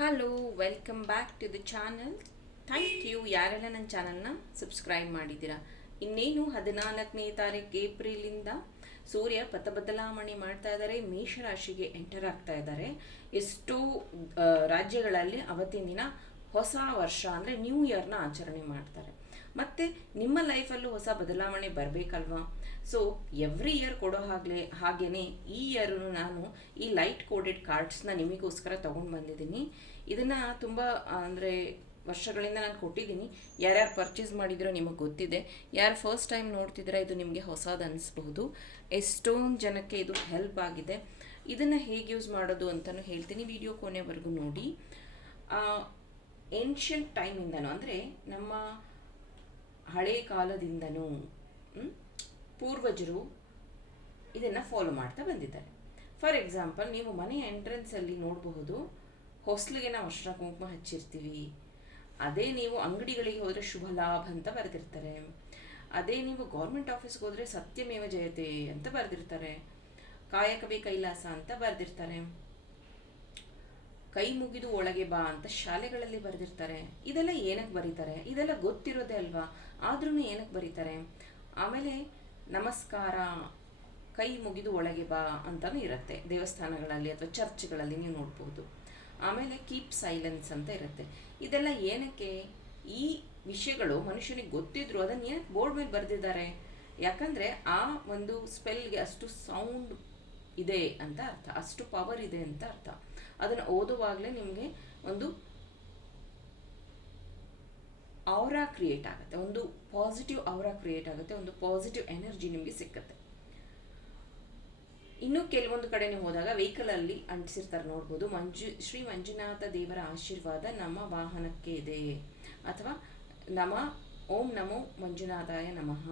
Hello, welcome back to the channel. Thank you ಯಾರೆಲ್ಲ ನನ್ನ ಚಾನಲ್ನ ಸಬ್ಸ್ಕ್ರೈಬ್ ಮಾಡಿದ್ದೀರಾ. ಇನ್ನೇನು 14ನೇ ತಾರೀಕು ಏಪ್ರಿಲಿಂದ ಸೂರ್ಯ ಪಥ ಬದಲಾವಣೆ ಮಾಡ್ತಾ ಇದ್ದಾರೆ, ಮೇಷರಾಶಿಗೆ ಎಂಟರ್ ಆಗ್ತಾ ಇದ್ದಾರೆ. ಎಷ್ಟೋ ರಾಜ್ಯಗಳಲ್ಲಿ ಅವತ್ತಿನ ದಿನ ಹೊಸ ವರ್ಷ ಅಂದರೆ ನ್ಯೂ ಇಯರ್ನ ಆಚರಣೆ ಮಾಡ್ತಾರೆ. ಮತ್ತು ನಿಮ್ಮ ಲೈಫಲ್ಲೂ ಹೊಸ ಬದಲಾವಣೆ ಬರಬೇಕಲ್ವಾ? ಸೊ ಎವ್ರಿ ಇಯರ್ ಕೊಡೋ ಹಾಗೇ ಈ ಇಯರ್ ನಾನು ಈ ಲೈಟ್ ಕೋಡೆಡ್ ಕಾರ್ಡ್ಸ್ನ ನಿಮಗೋಸ್ಕರ ತೊಗೊಂಡು ಬಂದಿದ್ದೀನಿ. ಇದನ್ನು ತುಂಬ ಅಂದರೆ ವರ್ಷಗಳಿಂದ ನಾನು ಕೊಟ್ಟಿದ್ದೀನಿ. ಯಾರ್ಯಾರು ಪರ್ಚೇಸ್ ಮಾಡಿದ್ರೋ ನಿಮಗೆ ಗೊತ್ತಿದೆ. ಯಾರು ಫಸ್ಟ್ ಟೈಮ್ ನೋಡ್ತಿದ್ರೆ ಇದು ನಿಮಗೆ ಹೊಸದು ಅನ್ನಿಸ್ಬಹುದು. ಎಷ್ಟೊಂದು ಜನಕ್ಕೆ ಇದು ಹೆಲ್ಪ್ ಆಗಿದೆ. ಇದನ್ನು ಹೇಗೆ ಯೂಸ್ ಮಾಡೋದು ಅಂತಲೂ ಹೇಳ್ತೀನಿ. ವಿಡಿಯೋ ಕೊನೆವರೆಗೂ ನೋಡಿ. ಏನ್ಷಿಯಂಟ್ ಟೈಮಿಂದನೂ ಅಂದರೆ ನಮ್ಮ ಹಳೆ ಕಾಲದಿಂದನೂ ಪೂರ್ವಜರು ಇದನ್ನು ಫಾಲೋ ಮಾಡ್ತಾ ಬಂದಿದ್ದಾರೆ. ಫಾರ್ ಎಕ್ಸಾಂಪಲ್, ನೀವು ಮನೆಯ ಎಂಟ್ರೆನ್ಸಲ್ಲಿ ನೋಡಬಹುದು, ಹೊಸ್ಲಿಗೆ ನಾವು ಅರ್ಶಿನ ಕುಂಕುಮ ಹಚ್ಚಿರ್ತೀವಿ. ಅದೇ ನೀವು ಅಂಗಡಿಗಳಿಗೆ ಹೋದರೆ ಶುಭ ಲಾಭ ಅಂತ ಬರೆದಿರ್ತಾರೆ. ಅದೇ ನೀವು ಗೌರ್ಮೆಂಟ್ ಆಫೀಸ್ಗೆ ಹೋದರೆ ಸತ್ಯಮೇವ ಜಯತೆ ಅಂತ ಬರೆದಿರ್ತಾರೆ. ಕಾಯಕವೇ ಕೈಲಾಸ ಅಂತ ಬರೆದಿರ್ತಾರೆ. ಕೈ ಮುಗಿದು ಒಳಗೆ ಬಾ ಅಂತ ಶಾಲೆಗಳಲ್ಲಿ ಬರೆದಿರ್ತಾರೆ. ಇದೆಲ್ಲ ಏನಕ್ಕೆ ಬರೀತಾರೆ? ಇದೆಲ್ಲ ಗೊತ್ತಿರೋದೇ ಅಲ್ವಾ, ಆದ್ರೂ ಏನಕ್ಕೆ ಬರೀತಾರೆ? ಆಮೇಲೆ ನಮಸ್ಕಾರ, ಕೈ ಮುಗಿದು ಒಳಗೆ ಬಾ ಅಂತಲೂ ಇರುತ್ತೆ ದೇವಸ್ಥಾನಗಳಲ್ಲಿ ಅಥವಾ ಚರ್ಚ್ಗಳಲ್ಲಿ ನೀವು ನೋಡ್ಬೋದು. ಆಮೇಲೆ ಕೀಪ್ ಸೈಲೆನ್ಸ್ ಅಂತ ಇರುತ್ತೆ. ಇದೆಲ್ಲ ಏನಕ್ಕೆ? ಈ ವಿಷಯಗಳು ಮನುಷ್ಯನಿಗೆ ಗೊತ್ತಿದ್ರು ಅದನ್ನು ಏನಕ್ಕೆ ಬೋರ್ಡ್ ಮೇಲೆ ಬರೆದಿದ್ದಾರೆ? ಯಾಕಂದರೆ ಆ ಒಂದು ಸ್ಪೆಲ್ಗೆ ಅಷ್ಟು ಸೌಂಡ್ ಇದೆ ಅಂತ ಅರ್ಥ, ಅಷ್ಟು ಪವರ್ ಇದೆ ಅಂತ ಅರ್ಥ. ಅದನ್ನು ಓದುವಾಗಲೇ ನಿಮಗೆ ಒಂದು ಔರಾ ಕ್ರಿಯೇಟ್ ಆಗುತ್ತೆ, ಒಂದು ಪಾಸಿಟಿವ್ ಔರಾ ಕ್ರಿಯೇಟ್ ಆಗುತ್ತೆ, ಒಂದು ಪಾಸಿಟಿವ್ ಎನರ್ಜಿ ನಿಮಗೆ ಸಿಕ್ಕತ್ತೆ. ಇನ್ನು ಕೆಲವೊಂದು ಕಡೆ ನೀವು ಹೋದಾಗ ವೆಹಿಕಲಲ್ಲಿ ಅಂಟಿಸಿರ್ತಾರೆ, ನೋಡ್ಬೋದು. ಶ್ರೀ ಮಂಜುನಾಥ ದೇವರ ಆಶೀರ್ವಾದ ನಮ್ಮ ವಾಹನಕ್ಕೆ ಇದೆ, ಅಥವಾ ಓಂ ನಮೋ ಮಂಜುನಾಥಾಯ ನಮಃ,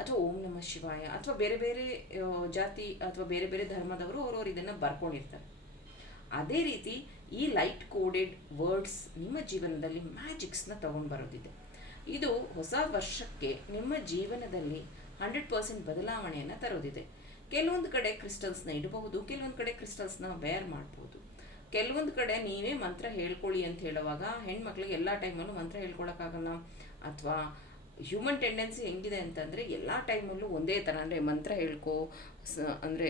ಅಥವಾ ಓಂ ನಮಃ ಶಿವಾಯ, ಅಥವಾ ಬೇರೆ ಬೇರೆ ಜಾತಿ ಅಥವಾ ಬೇರೆ ಬೇರೆ ಧರ್ಮದವರು ಅವರವರು ಇದನ್ನು ಬರ್ಕೊಂಡಿರ್ತಾರೆ. ಅದೇ ರೀತಿ ಈ ಲೈಟ್ ಕೋಡೆಡ್ ವರ್ಡ್ಸ್ ನಿಮ್ಮ ಜೀವನದಲ್ಲಿ ಮ್ಯಾಜಿಕ್ಸ್ನ ತಗೊಂಡು ಬರೋದಿದೆ. ಇದು ಹೊಸ ವರ್ಷಕ್ಕೆ ನಿಮ್ಮ ಜೀವನದಲ್ಲಿ 100% ಬದಲಾವಣೆಯನ್ನು ತರೋದಿದೆ. ಕೆಲವೊಂದು ಕಡೆ ಕ್ರಿಸ್ಟಲ್ಸ್ನ ಇಡಬಹುದು, ಕೆಲವೊಂದು ಕಡೆ ಕ್ರಿಸ್ಟಲ್ಸ್ನ ವೇರ್ ಮಾಡ್ಬೋದು. ಕೆಲವೊಂದು ಕಡೆ ನೀವೇ ಮಂತ್ರ ಹೇಳ್ಕೊಳ್ಳಿ ಅಂತ ಹೇಳುವಾಗ ಹೆಣ್ಮಕ್ಳಿಗೆ ಎಲ್ಲ ಟೈಮಲ್ಲೂ ಮಂತ್ರ ಹೇಳ್ಕೊಳಕ್ಕಾಗಲ್ಲ. ಅಥವಾ ಹ್ಯೂಮನ್ ಟೆಂಡೆನ್ಸಿ ಹೆಂಗಿದೆ ಅಂತಂದರೆ ಎಲ್ಲ ಟೈಮಲ್ಲೂ ಒಂದೇ ಥರ, ಅಂದರೆ ಮಂತ್ರ ಹೇಳ್ಕೊ ಅಂದರೆ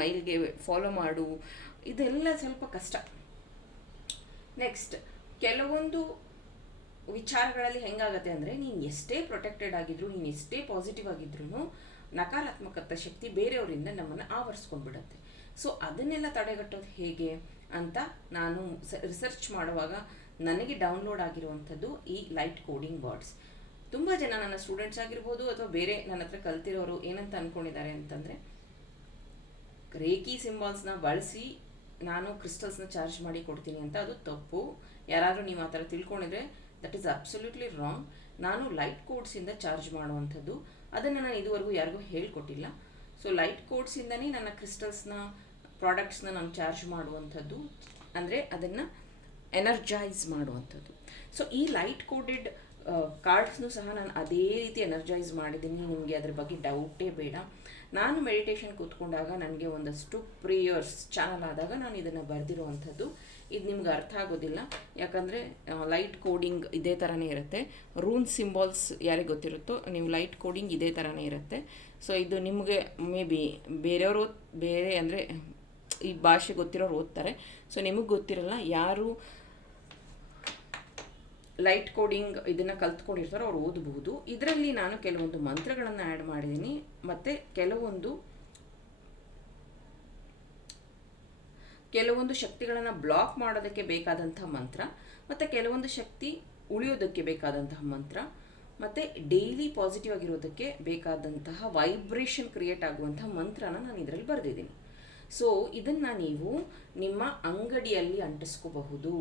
ಮೈಲ್ಗೆ ಫಾಲೋ ಮಾಡು, ಇದೆಲ್ಲ ಸ್ವಲ್ಪ ಕಷ್ಟ. ನೆಕ್ಸ್ಟ್, ಕೆಲವೊಂದು ವಿಚಾರಗಳಲ್ಲಿ ಹೆಂಗಾಗತ್ತೆ ಅಂದರೆ, ನೀನು ಎಷ್ಟೇ ಪ್ರೊಟೆಕ್ಟೆಡ್ ಆಗಿದ್ರು, ನೀನು ಎಷ್ಟೇ ಪಾಸಿಟಿವ್ ಆಗಿದ್ರೂ ನಕಾರಾತ್ಮಕತೆ ಶಕ್ತಿ ಬೇರೆಯವರಿಂದ ನಮ್ಮನ್ನು ಆವರಿಸ್ಕೊಂಡ್ಬಿಡತ್ತೆ. ಸೊ ಅದನ್ನೆಲ್ಲ ತಡೆಗಟ್ಟೋದು ಹೇಗೆ ಅಂತ ನಾನು ರಿಸರ್ಚ್ ಮಾಡುವಾಗ ನನಗೆ ಡೌನ್ಲೋಡ್ ಆಗಿರುವಂಥದ್ದು ಈ ಲೈಟ್ ಕೋಡಿಂಗ್ ವರ್ಡ್ಸ್. ತುಂಬ ಜನ ನನ್ನ ಸ್ಟೂಡೆಂಟ್ಸ್ ಆಗಿರ್ಬೋದು ಅಥವಾ ಬೇರೆ ನನ್ನ ಹತ್ರ ಕಲ್ತಿರೋರು ಏನಂತ ಅಂದ್ಕೊಂಡಿದ್ದಾರೆ ಅಂತಂದರೆ, ರೇಖಿ ಸಿಂಬಾಲ್ಸ್ನ ಬಳಸಿ ನಾನು ಕ್ರಿಸ್ಟಲ್ಸ್ನ ಚಾರ್ಜ್ ಮಾಡಿ ಕೊಡ್ತೀನಿ ಅಂತ. ಅದು ತಪ್ಪು. ಯಾರಾದರೂ ನೀವು ಆ ಥರ ತಿಳ್ಕೊಂಡಿದ್ರೆ ದಟ್ ಈಸ್ ಅಬ್ಸಲ್ಯೂಟ್ಲಿ ರಾಂಗ್. ನಾನು ಲೈಟ್ ಕೋಡ್ಸಿಂದ ಚಾರ್ಜ್ ಮಾಡುವಂಥದ್ದು, ಅದನ್ನು ನಾನು ಇದುವರೆಗೂ ಯಾರಿಗೂ ಹೇಳ್ಕೊಟ್ಟಿಲ್ಲ. ಸೊ ಲೈಟ್ ಕೋಡ್ಸಿಂದನೇ ನನ್ನ ಕ್ರಿಸ್ಟಲ್ಸ್ನ ಪ್ರಾಡಕ್ಟ್ಸ್ನ ನಾನು ಚಾರ್ಜ್ ಮಾಡುವಂಥದ್ದು, ಅಂದರೆ ಅದನ್ನು ಎನರ್ಜೈಸ್ ಮಾಡುವಂಥದ್ದು. ಸೊ ಈ ಲೈಟ್ ಕೋಡೆಡ್ ಕಾರ್ಡ್ಸ್ನು ಸಹ ನಾನು ಅದೇ ರೀತಿ ಎನರ್ಜೈಸ್ ಮಾಡಿದ್ದೀನಿ, ನಿಮಗೆ ಅದ್ರ ಬಗ್ಗೆ ಡೌಟೇ ಬೇಡ. ನಾನು ಮೆಡಿಟೇಷನ್ ಕೂತ್ಕೊಂಡಾಗ ನನಗೆ ಒಂದಷ್ಟು ಪ್ರೇಯರ್ಸ್ ಚಾನಲ್ ಆದಾಗ ನಾನು ಇದನ್ನು ಬರೆದಿರುವಂಥದ್ದು. ಇದು ನಿಮ್ಗೆ ಅರ್ಥ ಆಗೋದಿಲ್ಲ, ಯಾಕಂದರೆ ಲೈಟ್ ಕೋಡಿಂಗ್ ಇದೇ ಥರನೇ ಇರುತ್ತೆ. ರೂನ್ ಸಿಂಬಾಲ್ಸ್ ಯಾರಿಗೆ ಗೊತ್ತಿರುತ್ತೋ, ನೀವು ಲೈಟ್ ಕೋಡಿಂಗ್ ಇದೇ ಥರನೇ ಇರುತ್ತೆ. ಸೊ ಇದು ನಿಮಗೆ ಮೇ ಬಿ ಬೇರೆಯವರು ಬೇರೆ ಅಂದರೆ ಈ ಭಾಷೆ ಗೊತ್ತಿರೋರು ಓದ್ತಾರೆ. ಸೊ ನಿಮಗೆ ಗೊತ್ತಿರಲ್ಲ, ಯಾರು ಲೈಟ್ ಕೋಡಿಂಗ್ ಇದನ್ನು ಕಲ್ತ್ಕೊಂಡಿರ್ತಾರೋ ಅವ್ರು ಓದಬಹುದು. ಇದರಲ್ಲಿ ನಾನು ಕೆಲವೊಂದು ಮಂತ್ರಗಳನ್ನು ಆ್ಯಡ್ ಮಾಡಿದ್ದೀನಿ, ಮತ್ತು ಕೆಲವೊಂದು ಶಕ್ತಿಗಳನ್ನು ಬ್ಲಾಕ್ ಮಾಡೋದಕ್ಕೆ ಬೇಕಾದಂಥ ಮಂತ್ರ, ಮತ್ತು ಕೆಲವೊಂದು ಶಕ್ತಿ ಉಳಿಯೋದಕ್ಕೆ ಬೇಕಾದಂತಹ ಮಂತ್ರ, ಮತ್ತು ಡೈಲಿ ಪಾಸಿಟಿವ್ ಆಗಿರೋದಕ್ಕೆ ಬೇಕಾದಂತಹ ವೈಬ್ರೇಷನ್ ಕ್ರಿಯೇಟ್ ಆಗುವಂತಹ ಮಂತ್ರನ ನಾನು ಇದರಲ್ಲಿ ಬರೆದಿದ್ದೀನಿ. ಸೊ ಇದನ್ನು ನೀವು ನಿಮ್ಮ ಅಂಗಡಿಯಲ್ಲಿ ಅಂಟಿಸ್ಕೋಬಹುದು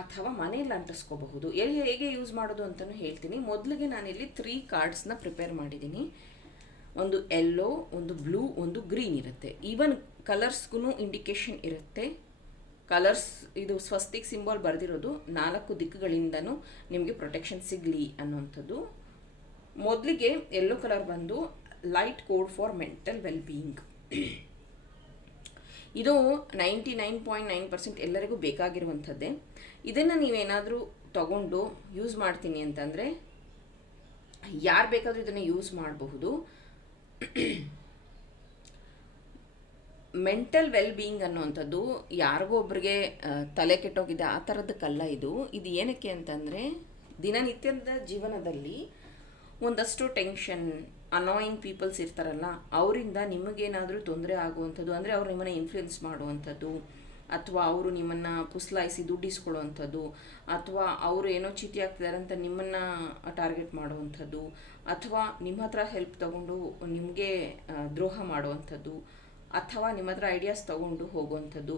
ಅಥವಾ ಮನೆಯಲ್ಲಿ ಅಂಟಿಸ್ಕೋಬಹುದು. ಹೇಗೆ ಯೂಸ್ ಮಾಡೋದು ಅಂತಲೂ ಹೇಳ್ತೀನಿ. ಮೊದಲಿಗೆ ನಾನಿಲ್ಲಿ 3 ಕಾರ್ಡ್ಸ್ನ ಪ್ರಿಪೇರ್ ಮಾಡಿದ್ದೀನಿ. ಒಂದು ಯೆಲ್ಲೋ, ಒಂದು ಬ್ಲೂ, ಒಂದು ಗ್ರೀನ್ ಇರುತ್ತೆ. ಈವನ್ ಕಲರ್ಸ್ಗೂ ಇಂಡಿಕೇಶನ್ ಇರುತ್ತೆ. ಕಲರ್ಸ್ ಇದು ಸ್ವಸ್ತಿಕ್ ಸಿಂಬಾಲ್ ಬರೆದಿರೋದು 4 ದಿಕ್ಕುಗಳಿಂದನೂ ನಿಮಗೆ ಪ್ರೊಟೆಕ್ಷನ್ ಸಿಗಲಿ ಅನ್ನೋಂಥದ್ದು. ಮೊದಲಿಗೆ ಯೆಲ್ಲೋ ಕಲರ್ ಬಂದು light code for mental well being. ಇದು 99.9% ಎಲ್ಲರಿಗೂ ಬೇಕಾಗಿರುವಂಥದ್ದೇ. ಇದನ್ನು ನೀವೇನಾದರೂ ತಗೊಂಡು ಯೂಸ್ ಮಾಡ್ತೀನಿ ಅಂತಂದರೆ ಯಾರು ಬೇಕಾದರೂ ಇದನ್ನು ಯೂಸ್ ಮಾಡಬಹುದು. ಮೆಂಟಲ್ ವೆಲ್ ಬೀಯಿಂಗ್ ಅನ್ನುವಂಥದ್ದು ಯಾರಿಗೋ ಒಬ್ರಿಗೆ ತಲೆ ಕೆಟ್ಟೋಗಿದೆ ಆ ಥರದ್ದಕ್ಕಲ್ಲ ಇದು ಏನಕ್ಕೆ ಅಂತಂದರೆ ದಿನನಿತ್ಯದ ಜೀವನದಲ್ಲಿ ಒಂದಷ್ಟು ಟೆನ್ಷನ್ ಅನಾಯಿಂಗ್ ಪೀಪಲ್ಸ್ ಇರ್ತಾರಲ್ಲ, ಅವರಿಂದ ನಿಮಗೇನಾದರೂ ತೊಂದರೆ ಆಗುವಂಥದ್ದು, ಅಂದರೆ ಅವ್ರು ನಿಮ್ಮನ್ನು ಇನ್ಫ್ಲುಯೆನ್ಸ್ ಮಾಡುವಂಥದ್ದು, ಅಥವಾ ಅವರು ನಿಮ್ಮನ್ನು ಪುಸ್ಲಾಯಿಸಿ ದುಡ್ಡಿಸ್ಕೊಳ್ಳುವಂಥದ್ದು, ಅಥವಾ ಅವರು ಏನೋ ಚೀಟಿ ಆಗ್ತಿದ್ದಾರೆ ಅಂತ ನಿಮ್ಮನ್ನು ಟಾರ್ಗೆಟ್ ಮಾಡುವಂಥದ್ದು, ಅಥವಾ ನಿಮ್ಮ ಹತ್ರ ಹೆಲ್ಪ್ ತಗೊಂಡು ನಿಮಗೆ ದ್ರೋಹ ಮಾಡುವಂಥದ್ದು, ಅಥವಾ ನಿಮ್ಮ ಹತ್ರ ಐಡಿಯಾಸ್ ತೊಗೊಂಡು ಹೋಗುವಂಥದ್ದು.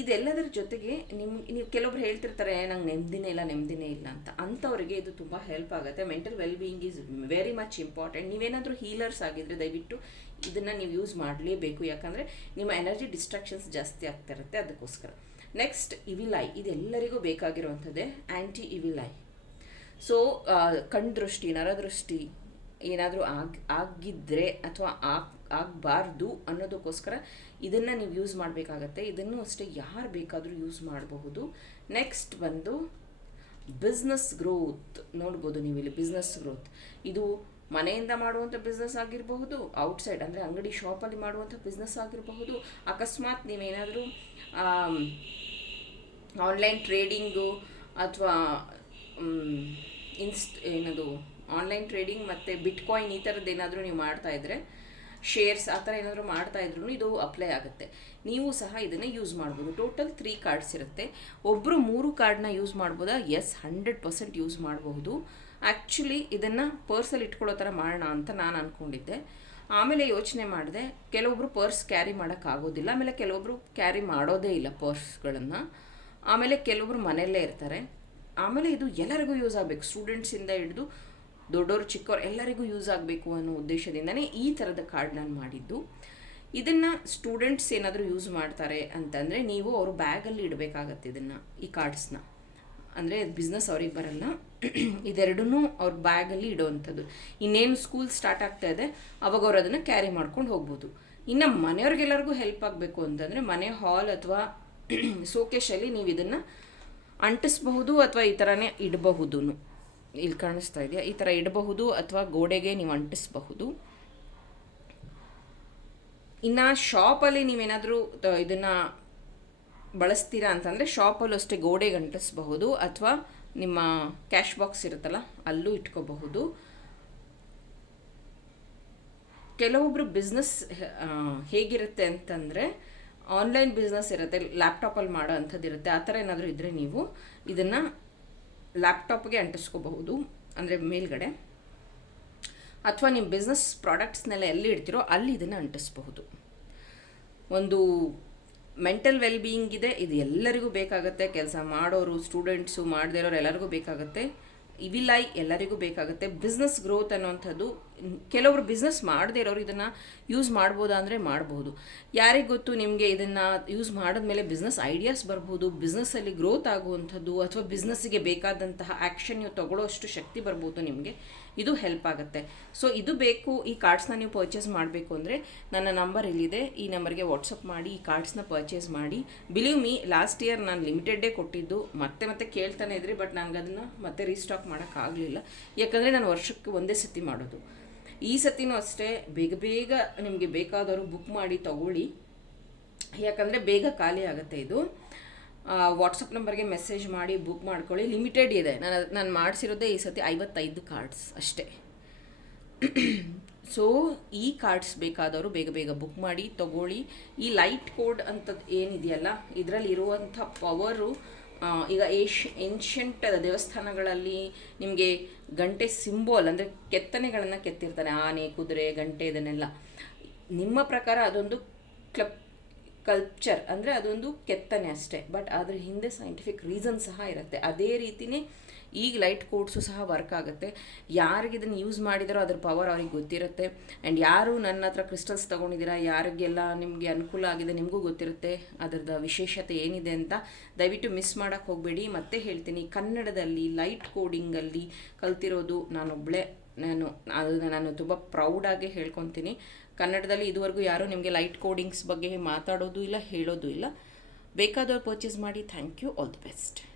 ಇದೆಲ್ಲದರ ಜೊತೆಗೆ ನೀವು ಕೆಲವೊಬ್ರು ಹೇಳ್ತಿರ್ತಾರೆ ನಂಗೆ ನೆಮ್ಮದಿನೇ ಇಲ್ಲ ಅಂತ. ಅಂಥವ್ರಿಗೆ ಇದು ತುಂಬ ಹೆಲ್ಪ್ ಆಗುತ್ತೆ. Mental well being is very much important. ನೀವೇನಾದರೂ ಹೀಲರ್ಸ್ ಆಗಿದ್ದರೆ ದಯವಿಟ್ಟು ಇದನ್ನು ನೀವು ಯೂಸ್ ಮಾಡಲೇಬೇಕು, ಯಾಕಂದರೆ ನಿಮ್ಮ ಎನರ್ಜಿ ಡಿಸ್ಟ್ರಾಕ್ಷನ್ಸ್ ಜಾಸ್ತಿ ಆಗ್ತಾ ಇರುತ್ತೆ, ಅದಕ್ಕೋಸ್ಕರ. ನೆಕ್ಸ್ಟ್ ಇವಿಲ್ ಐ, ಇದೆಲ್ಲರಿಗೂ ಬೇಕಾಗಿರುವಂಥದ್ದೇ ಆ್ಯಂಟಿ ಇವಿಲ್ ಐ. ಸೊ ಕಣ್ದೃಷ್ಟಿ, ನರದೃಷ್ಟಿ ಏನಾದರೂ ಆಗಿದ್ದರೆ ಅಥವಾ ಆಗಬಾರ್ದು ಅನ್ನೋದಕ್ಕೋಸ್ಕರ ಇದನ್ನು ನೀವು ಯೂಸ್ ಮಾಡಬೇಕಾಗತ್ತೆ. ಇದನ್ನು ಅಷ್ಟೇ ಯಾರು ಬೇಕಾದರೂ ಯೂಸ್ ಮಾಡಬಹುದು. ನೆಕ್ಸ್ಟ್ ಬಂದು ಬಿಸ್ನೆಸ್ ಗ್ರೋತ್. ನೋಡ್ಬೋದು ನೀವು ಇಲ್ಲಿ ಬಿಸ್ನೆಸ್ ಗ್ರೋತ್. ಇದು ಮನೆಯಿಂದ ಮಾಡುವಂಥ ಬಿಸ್ನೆಸ್ ಆಗಿರಬಹುದು, ಔಟ್ಸೈಡ್ ಅಂದರೆ ಅಂಗಡಿ ಶಾಪಲ್ಲಿ ಮಾಡುವಂಥ ಬಿಸ್ನೆಸ್ ಆಗಿರಬಹುದು. ಅಕಸ್ಮಾತ್ ನೀವೇನಾದರೂ ಆನ್ಲೈನ್ ಟ್ರೇಡಿಂಗು ಅಥವಾ ಏನದು ಆನ್ಲೈನ್ ಟ್ರೇಡಿಂಗ್ ಮತ್ತು ಬಿಟ್ಕಾಯಿನ್ ಈ ಥರದ್ದು ಏನಾದರೂ ನೀವು ಮಾಡ್ತಾಯಿದ್ರೆ, ಶೇರ್ಸ್ ಆ ಥರ ಏನಾದರೂ ಮಾಡ್ತಾಯಿದ್ರು ಇದು ಅಪ್ಲೈ ಆಗುತ್ತೆ. ನೀವು ಸಹ ಇದನ್ನು ಯೂಸ್ ಮಾಡ್ಬೋದು. ಟೋಟಲ್ 3 ಕಾರ್ಡ್ಸ್ ಇರುತ್ತೆ. ಒಬ್ಬರು 3 ಕಾರ್ಡ್ನ ಯೂಸ್ ಮಾಡ್ಬೋದಾ? ಎಸ್, 100% ಯೂಸ್ ಮಾಡಬಹುದು. ಆ್ಯಕ್ಚುಲಿ ಇದನ್ನು ಪರ್ಸಲ್ಲಿ ಇಟ್ಕೊಳ್ಳೋ ಥರ ಮಾಡೋಣ ಅಂತ ನಾನು ಅಂದ್ಕೊಂಡಿದ್ದೆ. ಆಮೇಲೆ ಯೋಚನೆ ಮಾಡಿದೆ, ಕೆಲವೊಬ್ಬರು ಪರ್ಸ್ ಕ್ಯಾರಿ ಮಾಡೋಕ್ಕಾಗೋದಿಲ್ಲ, ಆಮೇಲೆ ಕೆಲವೊಬ್ಬರು ಕ್ಯಾರಿ ಮಾಡೋದೇ ಇಲ್ಲ ಪರ್ಸ್ಗಳನ್ನು, ಆಮೇಲೆ ಕೆಲವೊಬ್ರು ಮನೆಯಲ್ಲೇ ಇರ್ತಾರೆ. ಆಮೇಲೆ ಇದು ಎಲ್ಲರಿಗೂ ಯೂಸ್ ಆಗಬೇಕು, ಸ್ಟೂಡೆಂಟ್ಸಿಂದ ಹಿಡಿದು ದೊಡ್ಡವರು ಚಿಕ್ಕವರು ಎಲ್ಲರಿಗೂ ಯೂಸ್ ಆಗಬೇಕು ಅನ್ನೋ ಉದ್ದೇಶದಿಂದನೇ ಈ ಥರದ ಕಾರ್ಡ್ ನಾನು ಮಾಡಿದ್ದು. ಇದನ್ನು ಸ್ಟೂಡೆಂಟ್ಸ್ ಏನಾದರೂ ಯೂಸ್ ಮಾಡ್ತಾರೆ ಅಂತಂದರೆ ನೀವು ಅವರು ಬ್ಯಾಗಲ್ಲಿ ಇಡಬೇಕಾಗತ್ತೆ ಈ ಕಾರ್ಡ್ಸ್ನ. ಅಂದರೆ ಬಿಸ್ನೆಸ್ ಅವ್ರಿಗೆ ಬರಲ್ಲ, ಇದೆರಡನ್ನೂ ಅವ್ರ ಬ್ಯಾಗಲ್ಲಿ ಇಡೋವಂಥದ್ದು. ಇನ್ನೇನು ಸ್ಕೂಲ್ ಸ್ಟಾರ್ಟ್ ಆಗ್ತಾ ಇದೆ ಅವಾಗ ಅವ್ರು ಅದನ್ನು ಕ್ಯಾರಿ ಮಾಡ್ಕೊಂಡು ಹೋಗ್ಬೋದು. ಇನ್ನು ಮನೆಯವ್ರಿಗೆಲ್ಲರಿಗೂ ಹೆಲ್ಪ್ ಆಗಬೇಕು ಅಂತಂದರೆ ಮನೆ ಹಾಲ್ ಅಥವಾ ಸೋಕೇಶಲ್ಲಿ ನೀವು ಇದನ್ನು ಅಂಟಿಸಬಹುದು ಅಥವಾ ಈ ಥರನೇ ಇಡಬಹುದು. ಇಲ್ಲಿ ಕಾಣಿಸ್ತಾ ಇದೆಯಾ, ಈ ಥರ ಇಡಬಹುದು ಅಥವಾ ಗೋಡೆಗೆ ನೀವು ಅಂಟಿಸಬಹುದು. ಇನ್ನು ಶಾಪಲ್ಲಿ ನೀವೇನಾದರೂ ಇದನ್ನು ಬಳಸ್ತೀರಾ ಅಂತಂದರೆ ಶಾಪಲ್ಲೂ ಅಷ್ಟೇ ಗೋಡೆಗೆ ಅಂಟಿಸಬಹುದು, ಅಥವಾ ನಿಮ್ಮ ಕ್ಯಾಶ್ ಬಾಕ್ಸ್ ಇರುತ್ತಲ್ಲ ಅಲ್ಲೂ ಇಟ್ಕೋಬಹುದು. ಕೆಲವೊಬ್ಬರು ಬಿಸ್ನೆಸ್ ಹೇಗಿರುತ್ತೆ ಅಂತಂದರೆ ಆನ್ಲೈನ್ ಬಿಸ್ನೆಸ್ ಇರುತ್ತೆ, ಲ್ಯಾಪ್ಟಾಪಲ್ಲಿ ಮಾಡೋ ಅಂಥದ್ದು ಇರುತ್ತೆ. ಆ ಥರ ಏನಾದರೂ ಇದ್ದರೆ ನೀವು ಇದನ್ನು ಲ್ಯಾಪ್ಟಾಪ್ಗೆ ಅಂಟಿಸ್ಕೋಬಹುದು, ಅಂದರೆ ಮೇಲ್ಗಡೆ, ಅಥವಾ ನಿಮ್ಮ ಬಿಸ್ನೆಸ್ ಪ್ರಾಡಕ್ಟ್ಸ್ನೆಲ್ಲ ಎಲ್ಲಿ ಇಡ್ತೀರೋ ಅಲ್ಲಿ ಇದನ್ನು ಅಂಟಿಸ್ಬಹುದು. ಒಂದು ಮೆಂಟಲ್ ವೆಲ್ ಬೀಯಿಂಗ್ ಇದೆ, ಇದು ಎಲ್ಲರಿಗೂ ಬೇಕಾಗುತ್ತೆ. ಕೆಲಸ ಮಾಡೋರು, ಸ್ಟೂಡೆಂಟ್ಸು, ಮಾಡದೇ ಇರೋರು ಎಲ್ಲರಿಗೂ ಬೇಕಾಗುತ್ತೆ. ಇವಿಲ್ ಐ ಎಲ್ಲರಿಗೂ ಬೇಕಾಗುತ್ತೆ. ಬಿಸ್ನೆಸ್ ಗ್ರೋತ್ ಅನ್ನೋವಂಥದ್ದು ಕೆಲವರು ಬಿಸ್ನೆಸ್ ಮಾಡದೇ ಇರೋರು ಇದನ್ನು ಯೂಸ್ ಮಾಡ್ಬೋದಾ ಅಂದರೆ ಮಾಡ್ಬೋದು. ಯಾರಿಗೆ ಗೊತ್ತು, ನಿಮಗೆ ಇದನ್ನು ಯೂಸ್ ಮಾಡಿದ್ಮೇಲೆ ಬಿಸ್ನೆಸ್ ಐಡಿಯಾಸ್ ಬರ್ಬೋದು, ಬಿಸ್ನೆಸ್ಸಲ್ಲಿ ಗ್ರೋತ್ ಆಗುವಂಥದ್ದು, ಅಥವಾ ಬಿಸ್ನೆಸ್ಸಿಗೆ ಬೇಕಾದಂತಹ ಆ್ಯಕ್ಷನ್ ನೀವು ತಗೊಳ್ಳೋ ಅಷ್ಟು ಶಕ್ತಿ ಬರ್ಬೋದು ನಿಮಗೆ. ಇದು ಹೆಲ್ಪ್ ಆಗುತ್ತೆ. ಸೊ ಇದು ಬೇಕು. ಈ ಕಾರ್ಡ್ಸ್ನ ನೀವು ಪರ್ಚೇಸ್ ಮಾಡಬೇಕು ಅಂದರೆ ನನ್ನ ನಂಬರ್ ಇಲ್ಲಿದೆ, ಈ ನಂಬರ್ಗೆ ವಾಟ್ಸಪ್ ಮಾಡಿ ಈ ಕಾರ್ಡ್ಸ್ನ ಪರ್ಚೇಸ್ ಮಾಡಿ. ಬಿಲೀವ್ ಮೀ, ಲಾಸ್ಟ್ ಇಯರ್ ನಾನು ಲಿಮಿಟೆಡ್ಡೇ ಕೊಟ್ಟಿದ್ದು, ಮತ್ತೆ ಕೇಳ್ತಾನೆ ಇದ್ರಿ, ಬಟ್ ನನಗೆ ಅದನ್ನು ಮತ್ತೆ ರೀಸ್ಟಾಕ್ ಮಾಡೋಕ್ಕಾಗಲಿಲ್ಲ. ಯಾಕಂದರೆ ನಾನು ವರ್ಷಕ್ಕೆ ಒಂದೇ ಸತಿ ಮಾಡೋದು. ಈ ಸತಿನೂ ಅಷ್ಟೇ, ಬೇಗ ನಿಮಗೆ ಬೇಕಾದವರು ಬುಕ್ ಮಾಡಿ ತಗೊಳ್ಳಿ, ಯಾಕಂದರೆ ಬೇಗ ಖಾಲಿ ಆಗುತ್ತೆ ಇದು. ವಾಟ್ಸಪ್ ನಂಬರ್ಗೆ ಮೆಸೇಜ್ ಮಾಡಿ ಬುಕ್ ಮಾಡ್ಕೊಳ್ಳಿ. ಲಿಮಿಟೆಡ್ ಇದೆ. ನಾನು ಮಾಡಿಸಿರೋದೇ ಈ ಸತಿ 55 ಕಾರ್ಡ್ಸ್ ಅಷ್ಟೇ. ಸೊ ಈ ಕಾರ್ಡ್ಸ್ ಬೇಕಾದವರು ಬೇಗ ಬುಕ್ ಮಾಡಿ ತಗೊಳ್ಳಿ. ಈ ಲೈಟ್ ಕೋಡ್ ಅಂಥದ್ದು ಏನಿದೆಯಲ್ಲ, ಇದರಲ್ಲಿ ಇರುವಂಥ ಪವರು ಈಗ ಏನ್ಷಂಟ್ ದೇವಸ್ಥಾನಗಳಲ್ಲಿ ನಿಮಗೆ ಗಂಟೆ ಸಿಂಬೋಲ್ ಅಂದರೆ ಕೆತ್ತನೆಗಳನ್ನು ಕೆತ್ತಿರ್ತಾನೆ, ಆನೆ, ಕುದುರೆ, ಗಂಟೆ, ಇದನ್ನೆಲ್ಲ. ನಿಮ್ಮ ಪ್ರಕಾರ ಅದೊಂದು ಕಲ್ಚರ್ ಅಂದರೆ ಅದೊಂದು ಕೆತ್ತನೆ ಅಷ್ಟೇ, ಬಟ್ ಅದ್ರ ಹಿಂದೆ ಸೈಂಟಿಫಿಕ್ ರೀಸನ್ ಸಹ ಇರುತ್ತೆ. ಅದೇ ರೀತಿಯೇ ಈಗ ಲೈಟ್ ಕೋಡ್ಸು ಸಹ ವರ್ಕ್ ಆಗುತ್ತೆ. ಯಾರಿಗೆ ಇದನ್ನು ಯೂಸ್ ಮಾಡಿದಾರೋ ಅದ್ರ ಪವರ್ ಅವ್ರಿಗೆ ಗೊತ್ತಿರುತ್ತೆ. ಆ್ಯಂಡ್ ಯಾರು ನನ್ನ ಹತ್ರ ಕ್ರಿಸ್ಟಲ್ಸ್ ತೊಗೊಂಡಿದ್ದೀರಾ, ಯಾರಿಗೆಲ್ಲ ನಿಮಗೆ ಅನುಕೂಲ ಆಗಿದೆ ನಿಮಗೂ ಗೊತ್ತಿರುತ್ತೆ ಅದರದ್ದು ವಿಶೇಷತೆ ಏನಿದೆ ಅಂತ. ದಯವಿಟ್ಟು ಮಿಸ್ ಮಾಡೋಕ್ಕೆ ಹೋಗಬೇಡಿ. ಮತ್ತೆ ಹೇಳ್ತೀನಿ, ಕನ್ನಡದಲ್ಲಿ ಲೈಟ್ ಕೋಡಿಂಗಲ್ಲಿ ಕಲ್ತಿರೋದು ನಾನೊಬ್ಬಳೇ. ನಾನು ತುಂಬ ಪ್ರೌಡಾಗಿ ಹೇಳ್ಕೊತೀನಿ. ಕನ್ನಡದಲ್ಲಿ ಇದುವರೆಗೂ ಯಾರೂ ನಿಮಗೆ ಲೈಟ್ ಕೋಡಿಂಗ್ಸ್ ಬಗ್ಗೆ ಮಾತಾಡೋದು ಇಲ್ಲ, ಹೇಳೋದು ಇಲ್ಲ. ಬೇಕಾದವ್ರು ಪರ್ಚೇಸ್ ಮಾಡಿ. Thank you. All the best.